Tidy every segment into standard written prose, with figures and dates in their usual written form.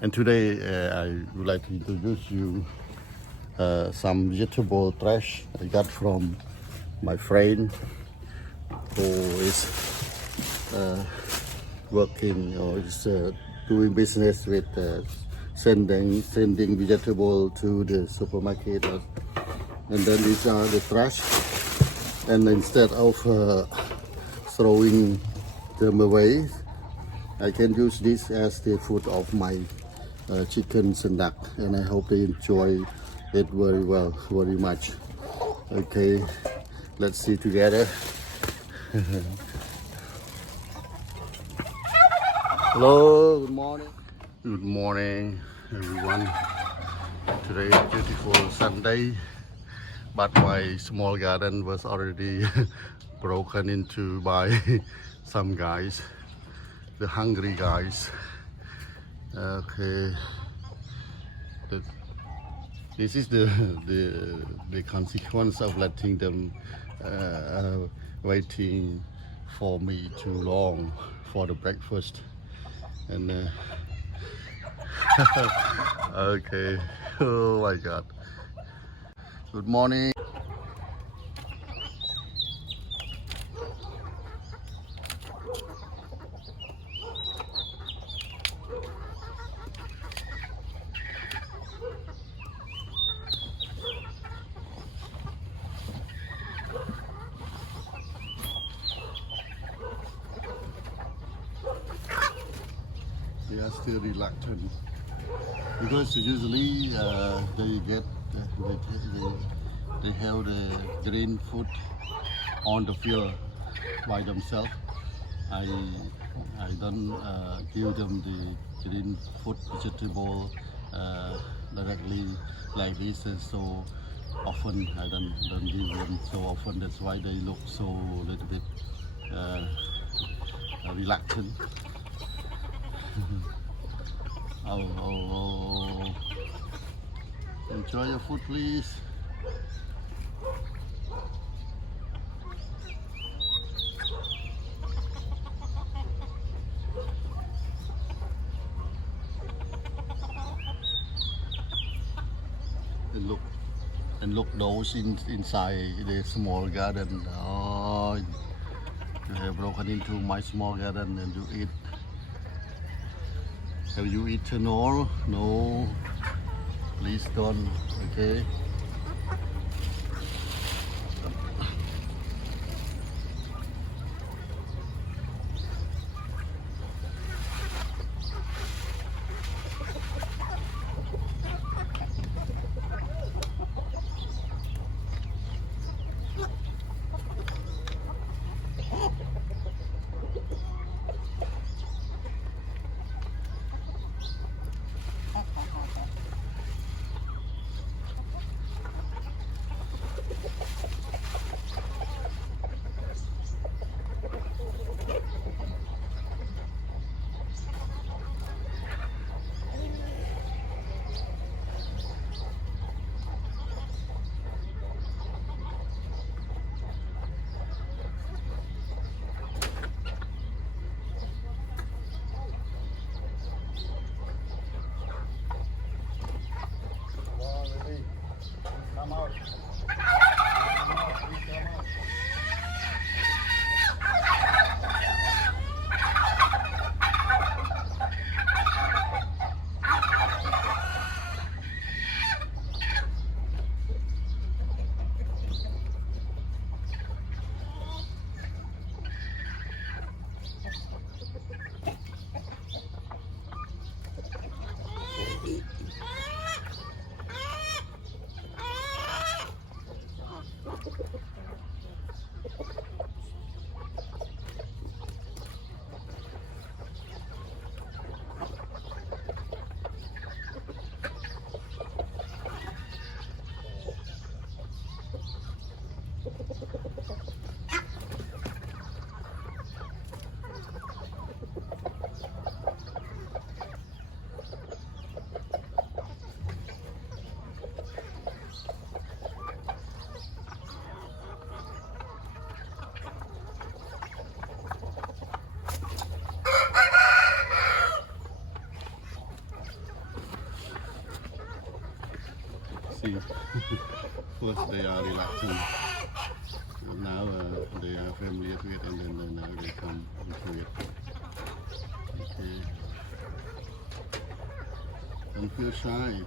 And today I would like to introduce you some vegetable trash I got from my friend who is working or is doing business with sending vegetable to the supermarket, and then these are the trash. And instead of throwing them away, I can use this as the food of my chickens and duck, and I hope they enjoy it very well, very much. Okay, let's see together. Hello, good morning. Good morning, everyone. Today is beautiful Sunday, but my small garden was already broken into by some guys, the hungry guys. Okay, this is the consequence of letting them waiting for me too long for the breakfast. And okay, oh my God. Good morning. They are still reluctant because usually they get they have the green food on the field by themselves. I don't give them the green food vegetable directly like this, and so often I don't give them so often. That's why they look so little bit reluctant. Oh. Enjoy your food, please. And look those inside the small garden. Oh, you have broken into my small garden and you eat. Have you eaten all? No, please don't, okay? See, first they are reluctant. Now they are familiar to it, and then now they come into it. Okay. Don't feel shy.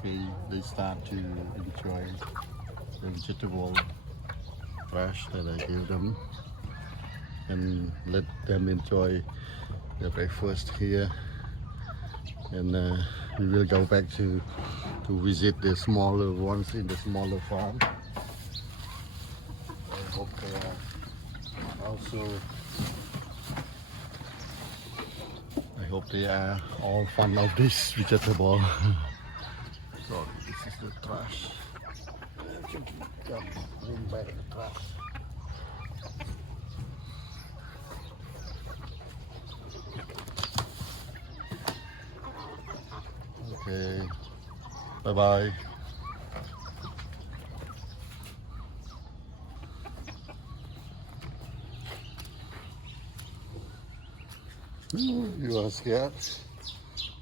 Okay, they start to enjoy the vegetable fresh that I give them, and let them enjoy their breakfast here. And we will go back to visit the smaller ones in the smaller farm. I hope they are also. I hope they are all fond of this vegetable. Sorry, this is the trash. Bring back the trash. Okay, bye bye. You are scared?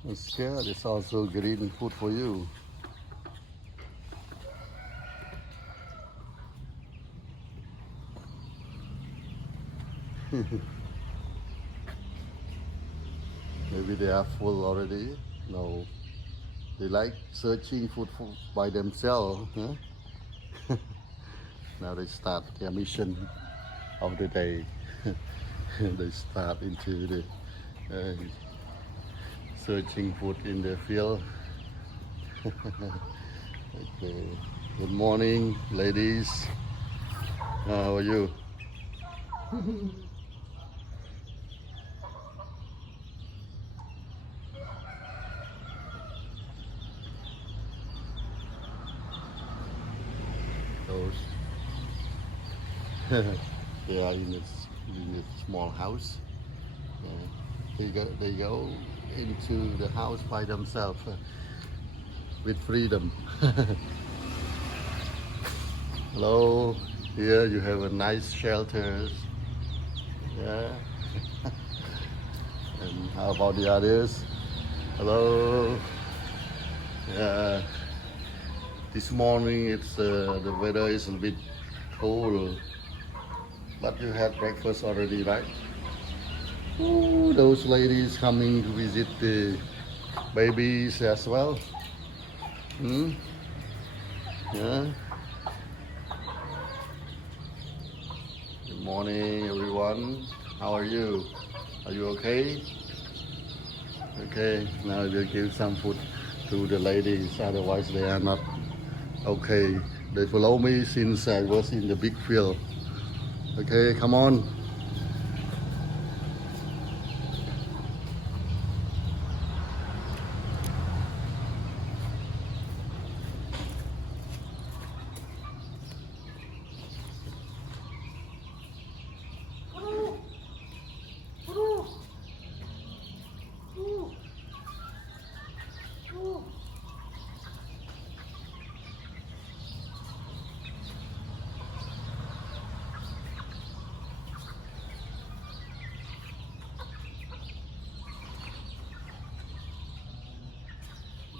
I'm scared. It's also green food for you. Maybe they are full already. No, they like searching food by themselves. Huh? Now they start their mission of the day. They start into the searching food in the field. Okay. Good morning, ladies. How are you? Those they are in a small house. They go into the house by themselves with freedom. Hello, here you have a nice shelter. Yeah. And how about the others? Hello. Yeah. This morning it's the weather is a bit cold, but you had breakfast already, right? Ooh, those ladies coming to visit the babies as well. Hmm? Yeah. Good morning, everyone. How are you? Are you okay? Okay. Now we'll give some food to the ladies. Otherwise, they are not okay. They follow me since I was in the big field. Okay, come on.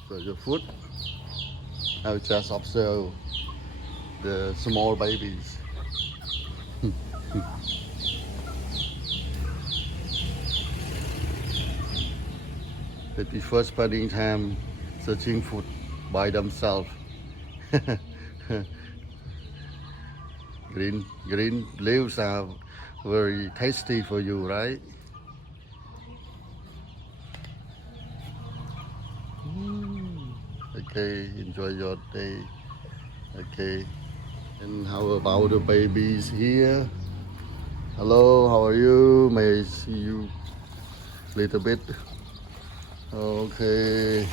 So your food. I'll just observe the small babies. At the first spending time searching food by themselves. Green leaves are very tasty for you, right? Okay, enjoy your day. Okay, and how about the babies here? Hello, how are you? May I see you a little bit? Okay.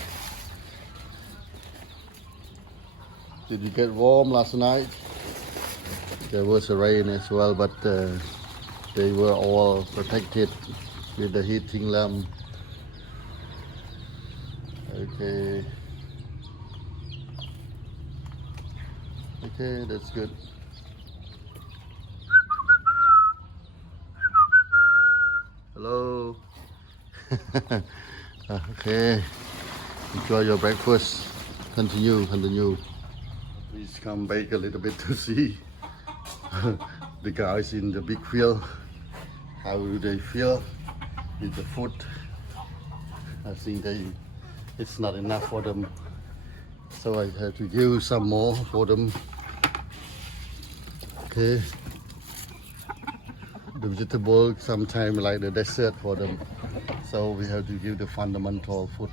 Did you get warm last night? There was a rain as well, but they were all protected with the heating lamp. Okay. Okay, that's good. Hello. Okay. Enjoy your breakfast. Continue. Please come back a little bit to see the guys in the big field. How do they feel with the food? I think it's not enough for them, so I have to give some more for them. Okay. The vegetable sometimes like the dessert for them, so we have to give the fundamental food.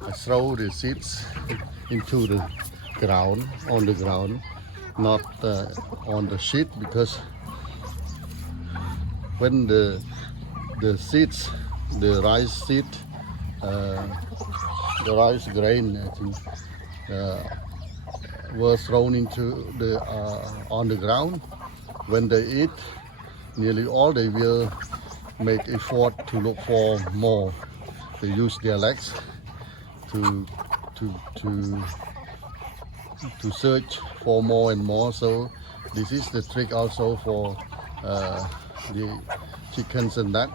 I throw the seeds into the ground, on the ground, not on the sheet, because when the seeds, the rice seed, the rice grain, I think, were thrown into the on the ground. When they eat, nearly all they will make effort to look for more. They use their legs to search for more and more. So this is the trick also for the chickens and that,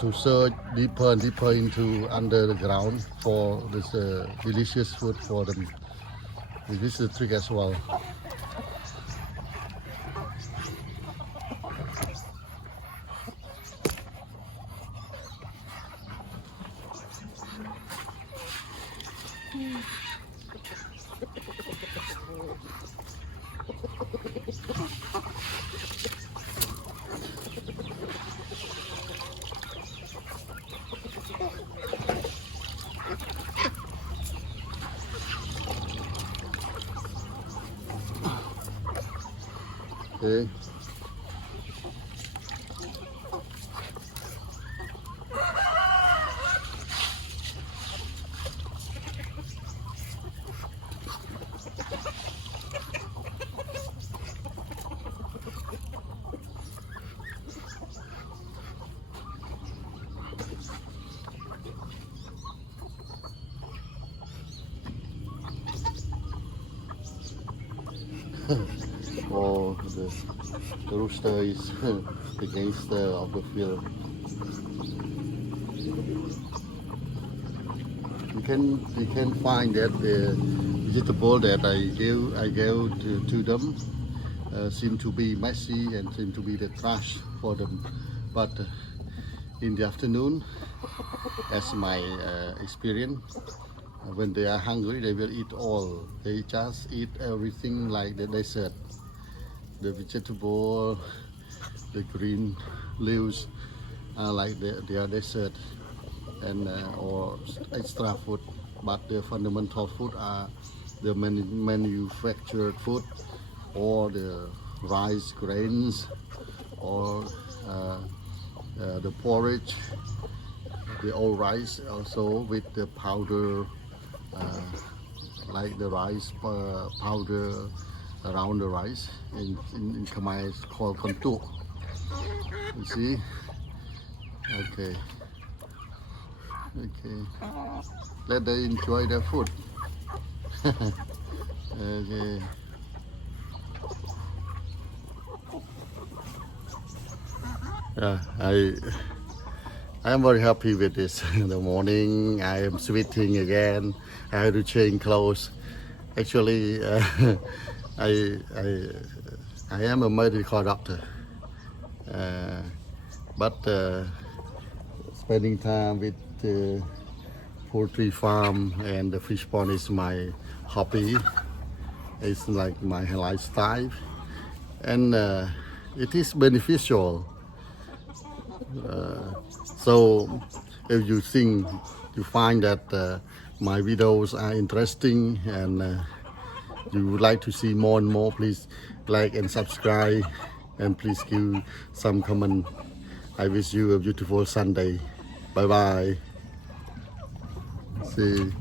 to search deeper and deeper into under the ground for this delicious food for them. This is the trick as well. Okay. Oh, the rooster is the gangster of the field. You can find that the vegetable that I gave to them seem to be messy and seem to be the trash for them. But in the afternoon, as my experience, when they are hungry, they will eat all. They just eat everything like the dessert. The vegetable, the green leaves are like their dessert, and or extra food. But the fundamental food are the manufactured food, or the rice grains, or the porridge, the old rice also with the powder, like the rice powder around the rice. In Khmer it's called kontu. You see? Okay. Let them enjoy their food. Okay. Yeah, I am very happy with this. In the morning I am sweating again. I have to change clothes. Actually, I am a medical doctor, but spending time with the poultry farm and the fish pond is my hobby. It's like my lifestyle, and it is beneficial. So if you think you find that my videos are interesting and you would like to see more and more, please like and subscribe and please give some comment. I wish you a beautiful Sunday. Bye bye. See.